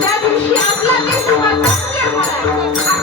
त्या दिवशी आपला देश